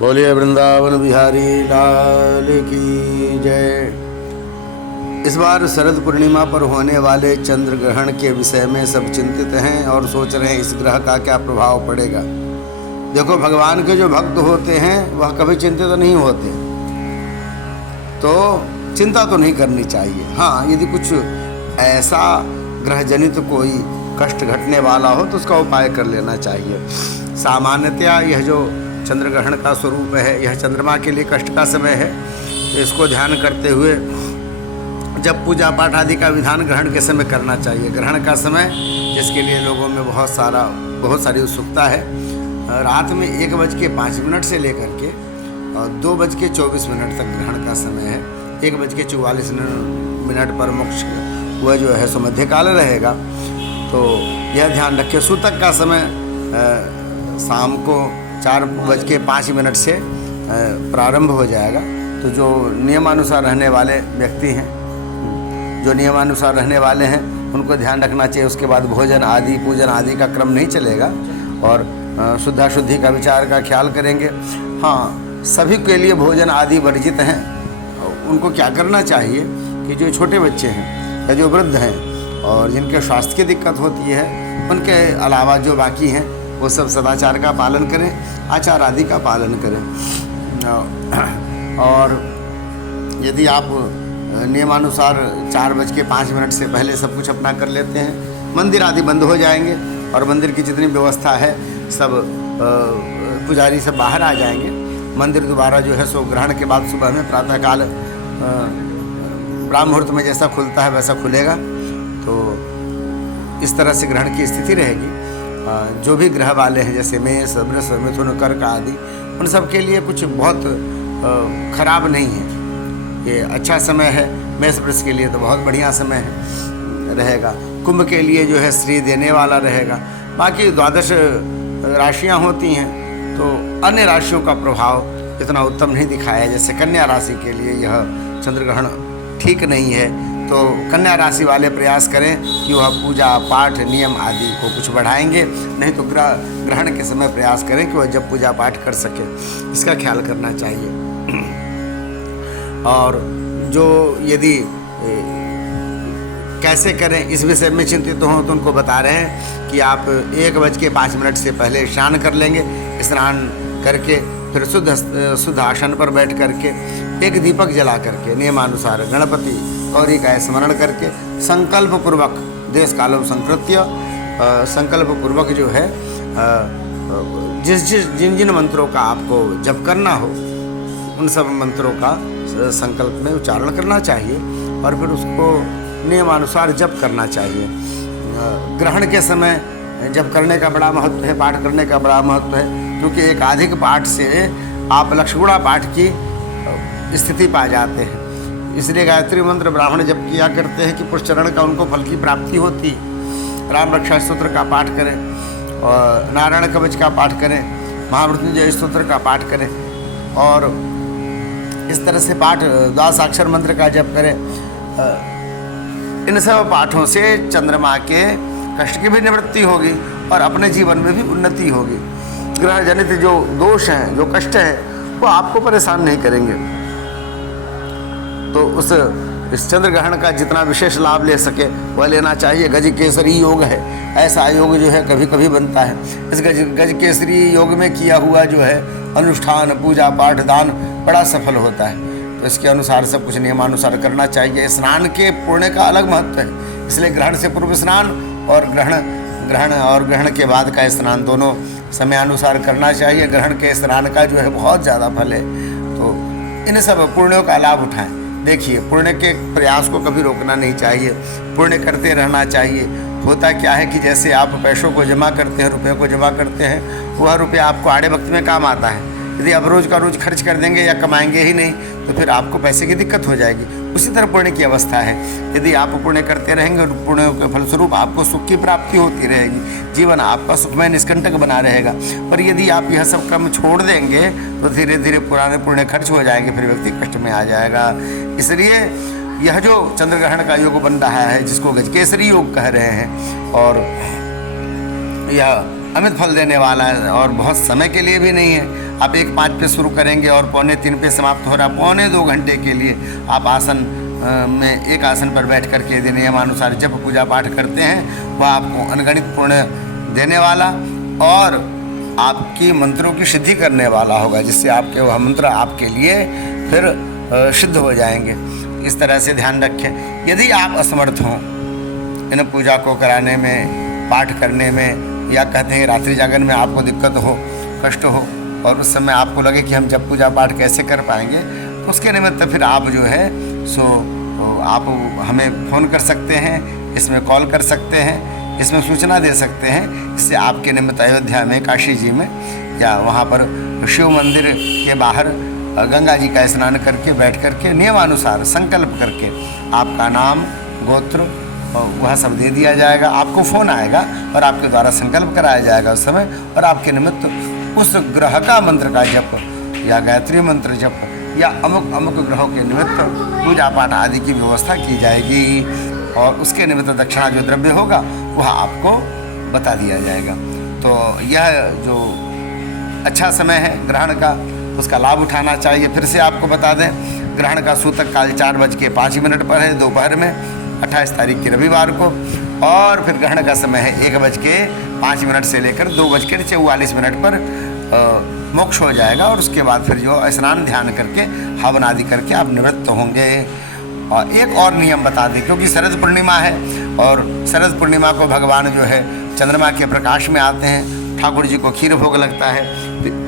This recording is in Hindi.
बोलिए वृंदावन बिहारी लाल की जय। इस बार शरद पूर्णिमा पर होने वाले चंद्र ग्रहण के विषय में सब चिंतित हैं और सोच रहे हैं इस ग्रह का क्या प्रभाव पड़ेगा। देखो, भगवान के जो भक्त होते हैं वह कभी चिंतित नहीं होते, तो चिंता तो नहीं करनी चाहिए। हाँ, यदि कुछ ऐसा ग्रह जनित कोई कष्ट घटने वाला हो तो उसका उपाय कर लेना चाहिए। सामान्यतया यह जो चंद्र ग्रहण का स्वरूप है, यह चंद्रमा के लिए कष्ट का समय है। तो इसको ध्यान करते हुए जब पूजा पाठ आदि का विधान ग्रहण के समय करना चाहिए। ग्रहण का समय जिसके लिए लोगों में बहुत सारी उत्सुकता है, रात में 1:05 से लेकर के 2:24 तक ग्रहण का समय है। 1:44 पर मोक्ष वह जो है सो मध्यकाल रहेगा। तो यह ध्यान रखिए। सूतक का समय शाम को 4:05 से प्रारंभ हो जाएगा। तो जो नियमानुसार रहने वाले व्यक्ति हैं, जो नियमानुसार रहने वाले हैं, उनको ध्यान रखना चाहिए। उसके बाद भोजन आदि पूजन आदि का क्रम नहीं चलेगा और शुद्धाशुद्धि का विचार का ख्याल करेंगे। हाँ, सभी के लिए भोजन आदि वर्जित हैं। उनको क्या करना चाहिए कि जो छोटे बच्चे हैं या जो वृद्ध हैं और जिनके स्वास्थ्य की दिक्कत होती है, उनके अलावा जो बाकी हैं वो सब सदाचार का पालन करें, आचार आदि का पालन करें। और यदि आप नियमानुसार 4:05 से पहले सब कुछ अपना कर लेते हैं, मंदिर आदि बंद हो जाएंगे और मंदिर की जितनी व्यवस्था है सब पुजारी सब बाहर आ जाएंगे। मंदिर दोबारा जो है सो ग्रहण के बाद सुबह में प्रातःकाल ब्राह्म मुहूर्त में जैसा खुलता है वैसा खुलेगा। तो इस तरह से ग्रहण की स्थिति रहेगी। जो भी ग्रह वाले हैं जैसे मेष, वृष, मिथुन, कर्क आदि, उन सब के लिए कुछ बहुत खराब नहीं है। ये अच्छा समय है। मेष वृष के लिए तो बहुत बढ़िया समय है रहेगा। कुंभ के लिए जो है श्री देने वाला रहेगा। बाकी 12 राशियां होती हैं, तो अन्य राशियों का प्रभाव इतना उत्तम नहीं दिखाया। जैसे कन्या राशि के लिए यह चंद्र ग्रहण ठीक नहीं है, तो कन्या राशि वाले प्रयास करें कि वह पूजा पाठ नियम आदि को कुछ बढ़ाएंगे। नहीं तो ग्रहण के समय प्रयास करें कि वह जब पूजा पाठ कर सके, इसका ख्याल करना चाहिए। और जो यदि कैसे करें इस विषय में चिंतित हों तो उनको बता रहे हैं कि आप 1:05 से पहले स्नान कर लेंगे। स्नान करके फिर शुद्ध आसन पर बैठ करके एक दीपक जला करके नियमानुसार गणपति गौरी का स्मरण करके संकल्प पूर्वक देश कालों संकृत्य संकल्प पूर्वक जो है जिन मंत्रों का आपको जप करना हो उन सब मंत्रों का संकल्प में उच्चारण करना चाहिए और फिर उसको नियमानुसार जप करना चाहिए। ग्रहण के समय जप करने का बड़ा महत्व है, पाठ करने का बड़ा महत्व है, क्योंकि एकाधिक पाठ से आप लक्षगुणा पाठ की स्थिति पा जाते हैं। इसलिए गायत्री मंत्र ब्राह्मण जप किया करते हैं कि पुष्चरण का उनको फल की प्राप्ति होती। राम रक्षा स्तोत्र का पाठ करें और नारायण कवच का पाठ करें, महामृत्युंजय स्तोत्र का पाठ करें और इस तरह से पाठ 10 अक्षर मंत्र का जप करें। इन सब पाठों से चंद्रमा के कष्ट की भी निवृत्ति होगी और अपने जीवन में भी उन्नति होगी। ग्रह जनित जो दोष हैं, जो कष्ट हैं, वो आपको परेशान नहीं करेंगे। तो इस चंद्र ग्रहण का जितना विशेष लाभ ले सके वह लेना चाहिए। गज केसरी योग है, ऐसा योग जो है कभी कभी बनता है। इस गज केसरी योग में किया हुआ जो है अनुष्ठान, पूजा पाठ, दान बड़ा सफल होता है। तो इसके अनुसार सब कुछ नियमानुसार करना चाहिए। स्नान के पुण्य का अलग महत्व है, इसलिए ग्रहण से पूर्व स्नान और ग्रहण के बाद का स्नान दोनों समयानुसार करना चाहिए। ग्रहण के स्नान का जो है बहुत ज़्यादा फल है। तो इन सब पुण्यों का लाभ उठाएं। देखिए, पुण्य के प्रयास को कभी रोकना नहीं चाहिए, पुण्य करते रहना चाहिए। होता क्या है कि जैसे आप पैसों को जमा करते हैं, रुपये को जमा करते हैं, वह रुपया आपको आड़े वक्त में काम आता है। यदि आप रोज़ का रोज़ खर्च कर देंगे या कमाएंगे ही नहीं तो फिर आपको पैसे की दिक्कत हो जाएगी। उसी तरह पुण्य की अवस्था है। यदि आप पुण्य करते रहेंगे और पुण्यों के फलस्वरूप आपको सुख की प्राप्ति होती रहेगी, जीवन आपका सुखमय निष्कंटक बना रहेगा। पर यदि आप यह सब क्रम छोड़ देंगे तो धीरे धीरे पुराने पुण्य खर्च हो जाएंगे, फिर व्यक्ति कष्ट में आ जाएगा। इसलिए यह जो चंद्र ग्रहण का योग बन रहा है, जिसको गजकेसरी योग कह रहे हैं, और यह अमित फल देने वाला है और बहुत समय के लिए भी नहीं है। आप 1:05 पे शुरू करेंगे और 2:45 पे समाप्त हो रहा, 2.25 घंटे के लिए आप आसन में एक आसन पर बैठ करके यदि नियमानुसार जप पूजा पाठ करते हैं, वह आपको अनगणित पुण्य देने वाला और आपकी मंत्रों की सिद्धि करने वाला होगा, जिससे आपके वह मंत्र आपके लिए फिर सिद्ध हो जाएंगे। इस तरह से ध्यान रखें। यदि आप असमर्थ हों इन पूजा को कराने में, पाठ करने में, या कहते हैं रात्रि जागरण में आपको दिक्कत हो, कष्ट हो और उस समय आपको लगे कि हम जब पूजा पाठ कैसे कर पाएंगे, तो उसके निमित्त फिर आप जो है सो आप हमें फ़ोन कर सकते हैं, इसमें कॉल कर सकते हैं, इसमें सूचना दे सकते हैं। इससे आपके निमित्त अयोध्या में, काशी जी में या वहाँ पर शिव मंदिर के बाहर गंगा जी का स्नान करके बैठ करके नियमानुसार संकल्प करके आपका नाम, गोत्र वह सब दे दिया जाएगा। आपको फ़ोन आएगा और आपके द्वारा संकल्प कराया जाएगा उस समय, और आपके निमित्त उस ग्रह का मंत्र का जप या गायत्री मंत्र जप या अमुक अमुक ग्रहों के निमित्त पूजा पाठ आदि की व्यवस्था की जाएगी, और उसके निमित्त दक्षिणा जो द्रव्य होगा वह आपको बता दिया जाएगा। तो यह जो अच्छा समय है ग्रहण का, उसका लाभ उठाना चाहिए। फिर से आपको बता दें, ग्रहण का सूतक काल 4:05 पर है दोपहर में, 28 तारीख की रविवार को, और फिर ग्रहण का समय है 1:05 से लेकर 2:44 पर मोक्ष हो जाएगा। और उसके बाद फिर जो स्नान ध्यान करके हवन आदि करके आप निवृत्त होंगे। और एक और नियम बता दें, क्योंकि शरद पूर्णिमा है और शरद पूर्णिमा को भगवान जो है चंद्रमा के प्रकाश में आते हैं, ठाकुर जी को खीर भोग लगता है, तो